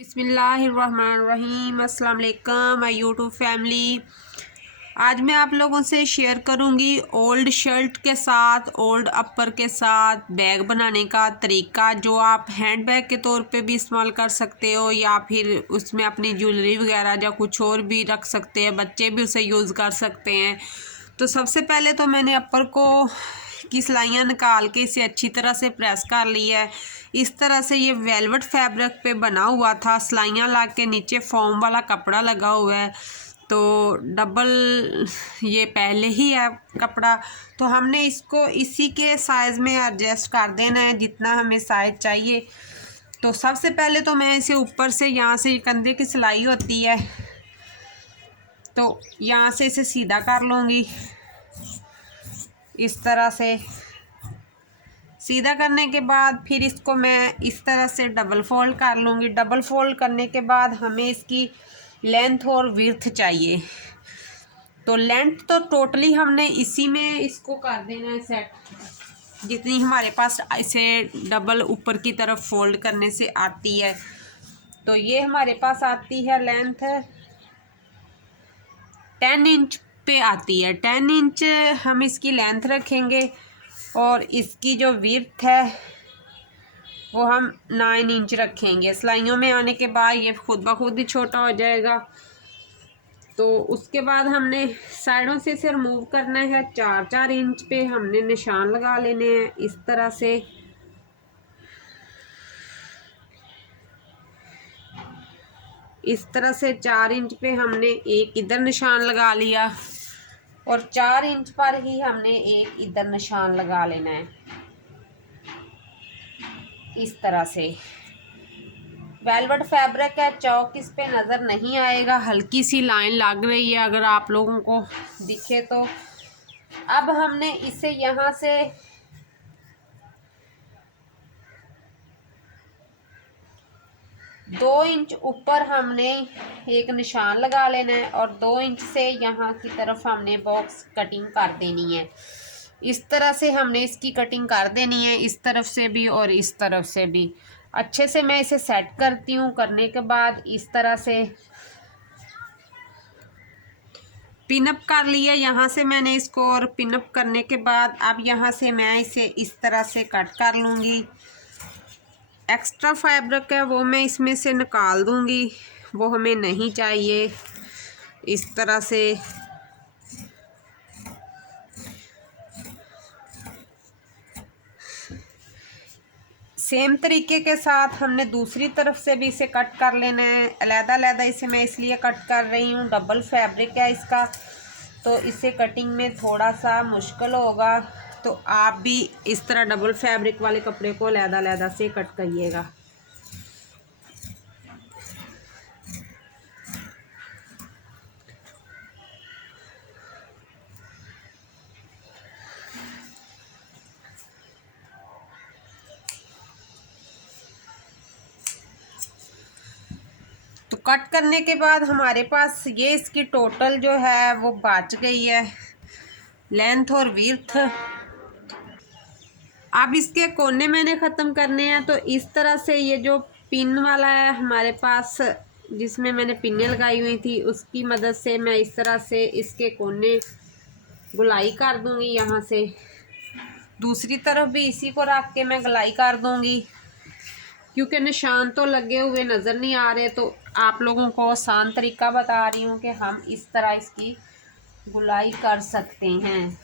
बिस्मिल्लाहिर्रहमानिर्रहीम। अस्सलाम वालेकुम माय यूट्यूब फैमिली। आज मैं आप लोगों से शेयर करूंगी ओल्ड शर्ट के साथ ओल्ड अपर के साथ बैग बनाने का तरीका, जो आप हैंड बैग के तौर पे भी इस्तेमाल कर सकते हो या फिर उसमें अपनी ज्वेलरी वगैरह या कुछ और भी रख सकते हैं, बच्चे भी उसे यूज़ कर सकते हैं। तो सबसे पहले तो मैंने अपर को की सिलाइयाँ निकाल के इसे अच्छी तरह से प्रेस कर लिया है। इस तरह से ये वेलवेट फैब्रिक पे बना हुआ था, सिलाइयाँ ला के नीचे फॉर्म वाला कपड़ा लगा हुआ है, तो डबल ये पहले ही है कपड़ा। तो हमने इसको इसी के साइज़ में एडजस्ट कर देना है जितना हमें साइज़ चाहिए। तो सबसे पहले तो मैं इसे ऊपर से यहाँ से कंधे की सिलाई होती है, तो यहाँ से इसे सीधा कर लूँगी। इस तरह से सीधा करने के बाद फिर इसको मैं इस तरह से डबल फोल्ड कर लूँगी। डबल फोल्ड करने के बाद हमें इसकी लेंथ और विड्थ चाहिए, तो लेंथ तो टोटली हमने इसी में इसको कर देना है सेट, जितनी हमारे पास इसे डबल ऊपर की तरफ फोल्ड करने से आती है। तो ये हमारे पास आती है लेंथ 10 इंच पे आती है। 10 इंच हम इसकी लेंथ रखेंगे और इसकी जो विड्थ है वो हम 9 इंच रखेंगे। सिलाइयों में आने के बाद ये खुद ब खुद ही छोटा हो जाएगा। तो उसके बाद हमने साइडों से इसे रिमूव करना है। 4-4 इंच पे हमने निशान लगा लेने हैं इस तरह से। इस तरह से 4 इंच पे हमने एक इधर निशान लगा लिया और 4 इंच पर ही हमने एक इधर निशान लगा लेना है इस तरह से। वेलवेट फैब्रिक है, चौक इस पे नज़र नहीं आएगा, हल्की सी लाइन लग रही है अगर आप लोगों को दिखे तो। अब हमने इसे यहाँ से दो इंच ऊपर हमने एक निशान लगा लेना है और 2 इंच से यहाँ की तरफ हमने बॉक्स कटिंग कर देनी है। इस तरह से हमने इसकी कटिंग कर देनी है, इस तरफ से भी और इस तरफ से भी। अच्छे से मैं इसे सेट करती हूँ। करने के बाद इस तरह से पिनअप कर लिया यहाँ से मैंने इसको, और पिनअप करने के बाद अब यहाँ से मैं इसे इस तरह से कट कर लूँगी। एक्स्ट्रा फैब्रिक है वो मैं इसमें से निकाल दूँगी, वो हमें नहीं चाहिए। इस तरह से सेम तरीके के साथ हमने दूसरी तरफ से भी इसे कट कर लेना है। अलग-अलग इसे मैं इसलिए कट कर रही हूँ, डबल फैब्रिक है इसका, तो इसे कटिंग में थोड़ा सा मुश्किल होगा। तो आप भी इस तरह डबल फैब्रिक वाले कपड़े को अलग-अलग से कट करिएगा। तो कट करने के बाद हमारे पास ये इसकी टोटल जो है वो बच गई है लेंथ और विड्थ। अब इसके कोने मैंने ख़त्म करने हैं, तो इस तरह से ये जो पिन वाला है हमारे पास, जिसमें मैंने पिनें लगाई हुई थी, उसकी मदद से मैं इस तरह से इसके कोने गुलाई कर दूंगी। यहाँ से दूसरी तरफ भी इसी को रख के मैं गुलाई कर दूंगी, क्योंकि निशान तो लगे हुए नज़र नहीं आ रहे, तो आप लोगों को आसान तरीका बता रही हूँ कि हम इस तरह इसकी गुलाई कर सकते हैं।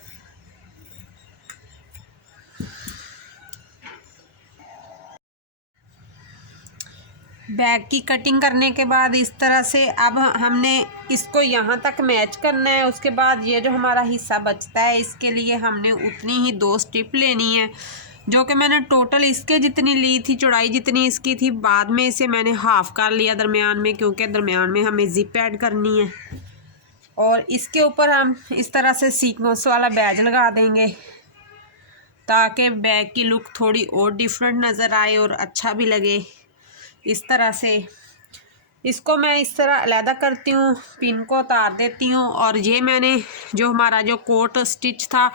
बैग की कटिंग करने के बाद इस तरह से अब हमने इसको यहाँ तक मैच करना है। उसके बाद ये जो हमारा हिस्सा बचता है, इसके लिए हमने उतनी ही 2 स्टिप लेनी है, जो कि मैंने टोटल इसके जितनी ली थी, चौड़ाई जितनी इसकी थी, बाद में इसे मैंने हाफ़ कर लिया दरमियान में, क्योंकि दरमियान में हमें ज़िप ऐड करनी है। और इसके ऊपर हम इस तरह से सीक्वेंस वाला बैज लगा देंगे, ताकि बैग की लुक थोड़ी और डिफरेंट नज़र आए और अच्छा भी लगे। इस तरह से इसको मैं इस तरह अलहदा करती हूँ, पिन को उतार देती हूँ। और ये मैंने जो हमारा जो कोट स्टिच था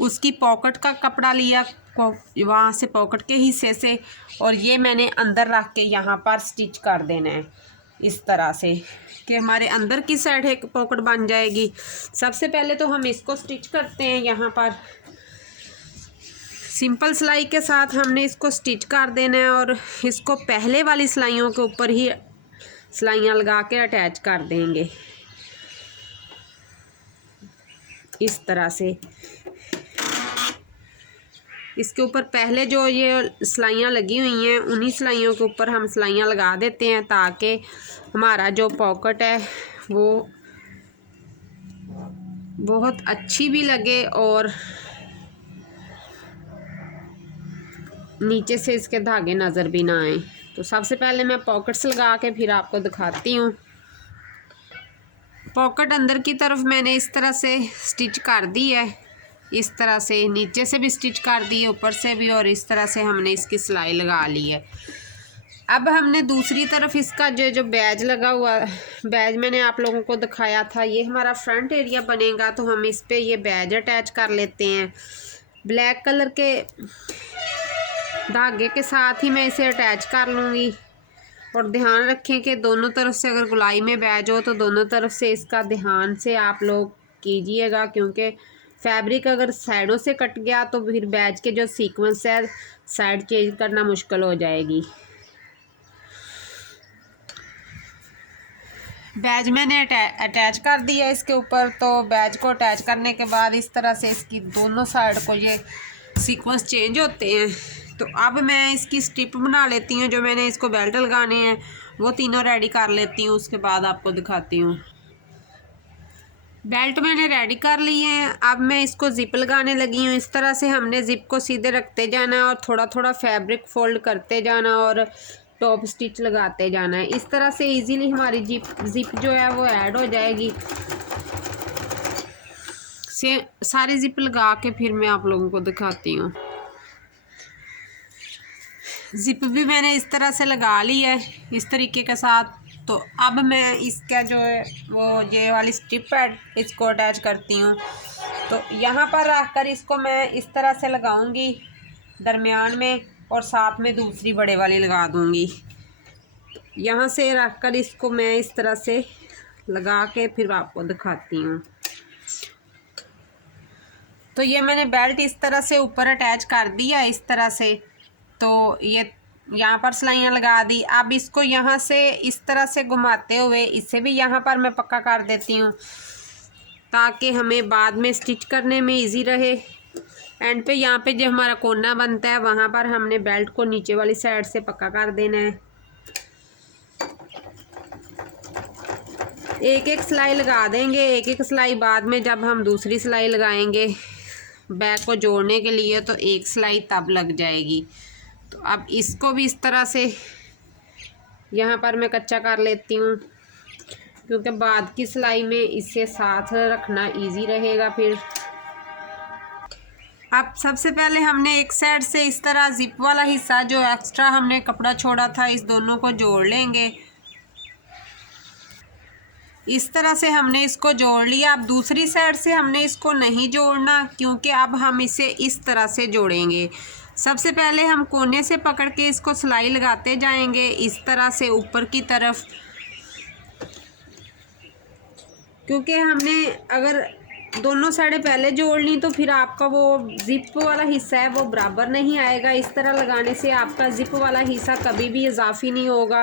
उसकी पॉकेट का कपड़ा लिया, को वहाँ से पॉकेट के हिस्से से, और ये मैंने अंदर रख के यहाँ पर स्टिच कर देना है इस तरह से कि हमारे अंदर की साइड एक पॉकेट बन जाएगी। सबसे पहले तो हम इसको स्टिच करते हैं। यहाँ पर सिंपल सिलाई के साथ हमने इसको स्टिच कर देना है और इसको पहले वाली सिलाइयों के ऊपर ही सिलाइयाँ लगा के अटैच कर देंगे इस तरह से। इसके ऊपर पहले जो ये सिलाइयाँ लगी हुई हैं उन्हीं सिलाइयों के ऊपर हम सिलाइयाँ लगा देते हैं ताकि हमारा जो पॉकेट है वो बहुत अच्छी भी लगे और नीचे से इसके धागे नज़र भी ना आए। तो सबसे पहले मैं पॉकेट्स लगा के फिर आपको दिखाती हूँ। पॉकेट अंदर की तरफ मैंने इस तरह से स्टिच कर दी है, इस तरह से नीचे से भी स्टिच कर दी है, ऊपर से भी, और इस तरह से हमने इसकी सिलाई लगा ली है। अब हमने दूसरी तरफ इसका जो बैज लगा हुआ, बैज मैंने आप लोगों को दिखाया था, ये हमारा फ्रंट एरिया बनेगा। तो हम इस पे ये बैज अटैच कर लेते हैं। ब्लैक कलर के धागे के साथ ही मैं इसे अटैच कर लूँगी। और ध्यान रखें कि दोनों तरफ से अगर गुलाई में बैज हो तो दोनों तरफ से इसका ध्यान से आप लोग कीजिएगा, क्योंकि फैब्रिक अगर साइडों से कट गया तो फिर बैज के जो सीक्वेंस है साइड चेंज करना मुश्किल हो जाएगी। बैज मैंने अटैच कर दिया इसके ऊपर। तो बैज को अटैच करने के बाद इस तरह से इसकी दोनों साइड को ये सीक्वेंस चेंज होते हैं। तो अब मैं इसकी स्ट्रिप बना लेती हूँ। जो मैंने इसको बेल्ट लगाने हैं वो तीनों रेडी कर लेती हूँ, उसके बाद आपको दिखाती हूँ। बेल्ट मैंने रेडी कर ली है। अब मैं इसको ज़िप लगाने लगी हूँ। इस तरह से हमने ज़िप को सीधे रखते जाना है और थोड़ा थोड़ा फैब्रिक फोल्ड करते जाना और टॉप स्टिच लगाते जाना है। इस तरह से इजीली हमारी ज़िप जो है वो ऐड हो जाएगी। सारी ज़िप लगा के फिर मैं आप लोगों को दिखाती हूँ। ज़िप भी मैंने इस तरह से लगा ली है इस तरीके के साथ। तो अब मैं इसका जो है वो ये वाली स्ट्रिप पैड इसको अटैच करती हूँ। तो यहाँ पर रख कर इसको मैं इस तरह से लगाऊंगी दरमियान में, और साथ में दूसरी बड़े वाली लगा दूँगी। यहाँ से रख कर इसको मैं इस तरह से लगा के फिर आपको दिखाती हूँ। तो ये मैंने बेल्ट इस तरह से ऊपर अटैच कर दिया इस तरह से। तो ये यहाँ पर सिलाइयाँ लगा दी। अब इसको यहाँ से इस तरह से घुमाते हुए इसे भी यहाँ पर मैं पक्का कर देती हूँ ताकि हमें बाद में स्टिच करने में इजी रहे। एंड पे यहाँ पे जो हमारा कोना बनता है वहाँ पर हमने बेल्ट को नीचे वाली साइड से पक्का कर देना है। एक एक सिलाई लगा देंगे, एक एक सिलाई बाद में जब हम दूसरी सिलाई लगाएंगे बैक को जोड़ने के लिए तो एक सिलाई तब लग जाएगी। तो अब इसको भी इस तरह से यहाँ पर मैं कच्चा कर लेती हूँ, क्योंकि बाद की सिलाई में इसे साथ रखना इजी रहेगा। फिर अब सबसे पहले हमने एक साइड से इस तरह जिप वाला हिस्सा जो एक्स्ट्रा हमने कपड़ा छोड़ा था इस दोनों को जोड़ लेंगे। इस तरह से हमने इसको जोड़ लिया। अब दूसरी साइड से हमने इसको नहीं जोड़ना, क्योंकि अब हम इसे इस तरह से जोड़ेंगे। सबसे पहले हम कोने से पकड़ के इसको सिलाई लगाते जाएंगे इस तरह से ऊपर की तरफ, क्योंकि हमने अगर दोनों साइडें पहले जोड़ ली तो फिर आपका वो जिप वाला हिस्सा है वो बराबर नहीं आएगा। इस तरह लगाने से आपका जिप वाला हिस्सा कभी भी इजाफी नहीं होगा,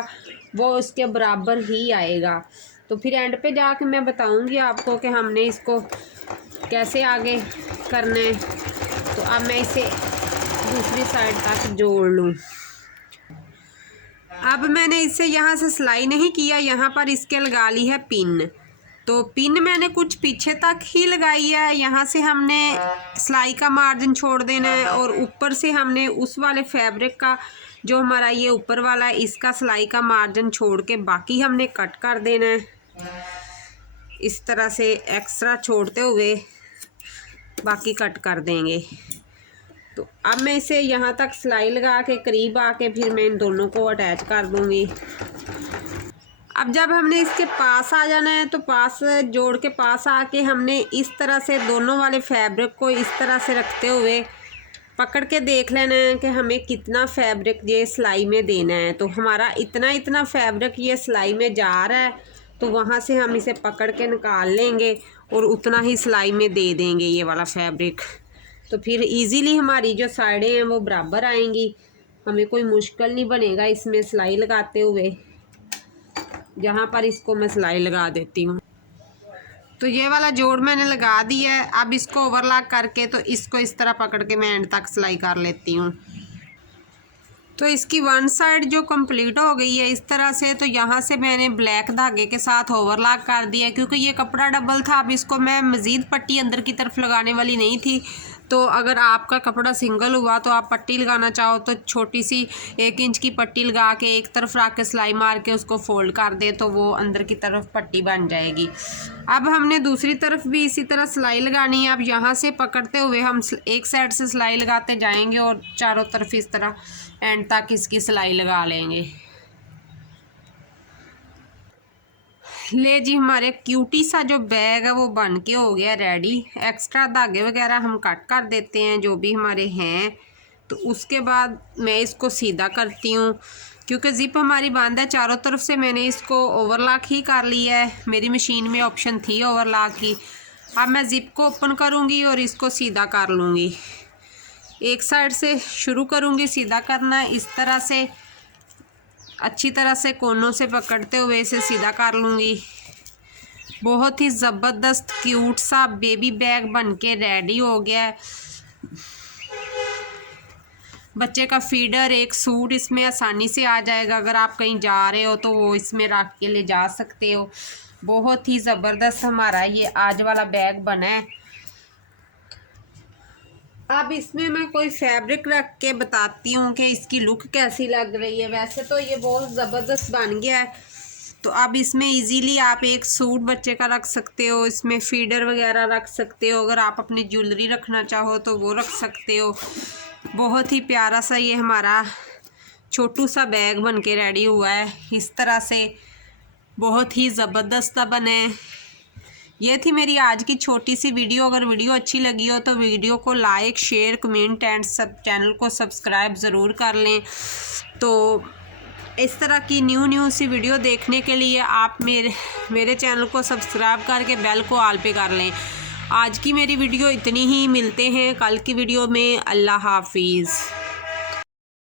वो उसके बराबर ही आएगा। तो फिर एंड पे जाके मैं बताऊंगी आपको कि हमने इसको कैसे आगे करना है। तो अब मैं इसे दूसरी साइड तक जोड़ लूँ। अब मैंने इसे यहाँ से सिलाई नहीं किया, यहाँ पर इसके लगा ली है पिन। तो पिन मैंने कुछ पीछे तक ही लगाई है। यहाँ से हमने सिलाई का मार्जिन छोड़ देना है और ऊपर से हमने उस वाले फैब्रिक का जो हमारा ये ऊपर वाला है इसका सिलाई का मार्जिन छोड़ के बाकी हमने कट कर देना है। इस तरह से एक्स्ट्रा छोड़ते हुए बाकी कट कर देंगे। तो अब मैं इसे यहाँ तक सिलाई लगा के करीब आके फिर मैं इन दोनों को अटैच कर दूँगी। अब जब हमने इसके पास आ जाना है तो पास जोड़ के पास आके हमने इस तरह से दोनों वाले फैब्रिक को इस तरह से रखते हुए पकड़ के देख लेना है कि हमें कितना फैब्रिक ये सिलाई में देना है। तो हमारा इतना फैब्रिक ये सिलाई में जा रहा है, तो वहाँ से हम इसे पकड़ के निकाल लेंगे और उतना ही सिलाई में दे देंगे ये वाला फैब्रिक। तो फिर इजीली हमारी जो साइडें हैं वो बराबर आएंगी, हमें कोई मुश्किल नहीं बनेगा इसमें सिलाई लगाते हुए। जहाँ पर इसको मैं सिलाई लगा देती हूँ। तो ये वाला जोड़ मैंने लगा दिया है। अब इसको ओवरलॉक करके तो इसको इस तरह पकड़ के मैं एंड तक सिलाई कर लेती हूँ। तो इसकी वन साइड जो कंप्लीट हो गई है इस तरह से, तो यहाँ से मैंने ब्लैक धागे के साथ ओवरलॉक कर दिया क्योंकि ये कपड़ा डबल था। अब इसको मैं मज़ीद पट्टी अंदर की तरफ लगाने वाली नहीं थी। तो अगर आपका कपड़ा सिंगल हुआ तो आप पट्टी लगाना चाहो तो छोटी सी 1 इंच की पट्टी लगा के एक तरफ रख के सिलाई मार के उसको फोल्ड कर दे तो वो अंदर की तरफ पट्टी बन जाएगी। अब हमने दूसरी तरफ भी इसी तरह सिलाई लगानी है। अब यहाँ से पकड़ते हुए हम एक साइड से सिलाई लगाते जाएंगे और चारों तरफ इस तरह एंड तक इसकी सिलाई लगा लेंगे। ले जी, हमारे क्यूटी सा जो बैग है वो बन के हो गया रेडी। एक्स्ट्रा धागे वगैरह हम कट कर देते हैं जो भी हमारे हैं। तो उसके बाद मैं इसको सीधा करती हूँ क्योंकि ज़िप हमारी बंद है। चारों तरफ से मैंने इसको ओवरलॉक ही कर लिया है, मेरी मशीन में ऑप्शन थी ओवरलॉक की। अब मैं ज़िप को ओपन करूँगी और इसको सीधा कर लूँगी। एक साइड से शुरू करूँगी सीधा करना, इस तरह से अच्छी तरह से कोनों से पकड़ते हुए इसे सीधा कर लूँगी। बहुत ही ज़बरदस्त क्यूट सा बेबी बैग बनके रेडी हो गया है। बच्चे का फीडर, एक सूट इसमें आसानी से आ जाएगा। अगर आप कहीं जा रहे हो तो वो इसमें रख के ले जा सकते हो। बहुत ही ज़बरदस्त हमारा ये आज वाला बैग बना है। अब इसमें मैं कोई फैब्रिक रख के बताती हूँ कि इसकी लुक कैसी लग रही है। वैसे तो ये बहुत ज़बरदस्त बन गया है। तो अब इसमें इजीली आप एक सूट बच्चे का रख सकते हो, इसमें फीडर वगैरह रख सकते हो। अगर आप अपनी ज्वेलरी रखना चाहो तो वो रख सकते हो। बहुत ही प्यारा सा ये हमारा छोटू सा बैग बन के रेडी हुआ है। इस तरह से बहुत ही ज़बरदस्त बना है। ये थी मेरी आज की छोटी सी वीडियो। अगर वीडियो अच्छी लगी हो तो वीडियो को लाइक, शेयर, कमेंट एंड सब चैनल को सब्सक्राइब ज़रूर कर लें। तो इस तरह की न्यू सी वीडियो देखने के लिए आप मेरे चैनल को सब्सक्राइब करके बेल को ऑल पे कर लें। आज की मेरी वीडियो इतनी ही। मिलते हैं कल की वीडियो में। अल्लाह हाफिज़।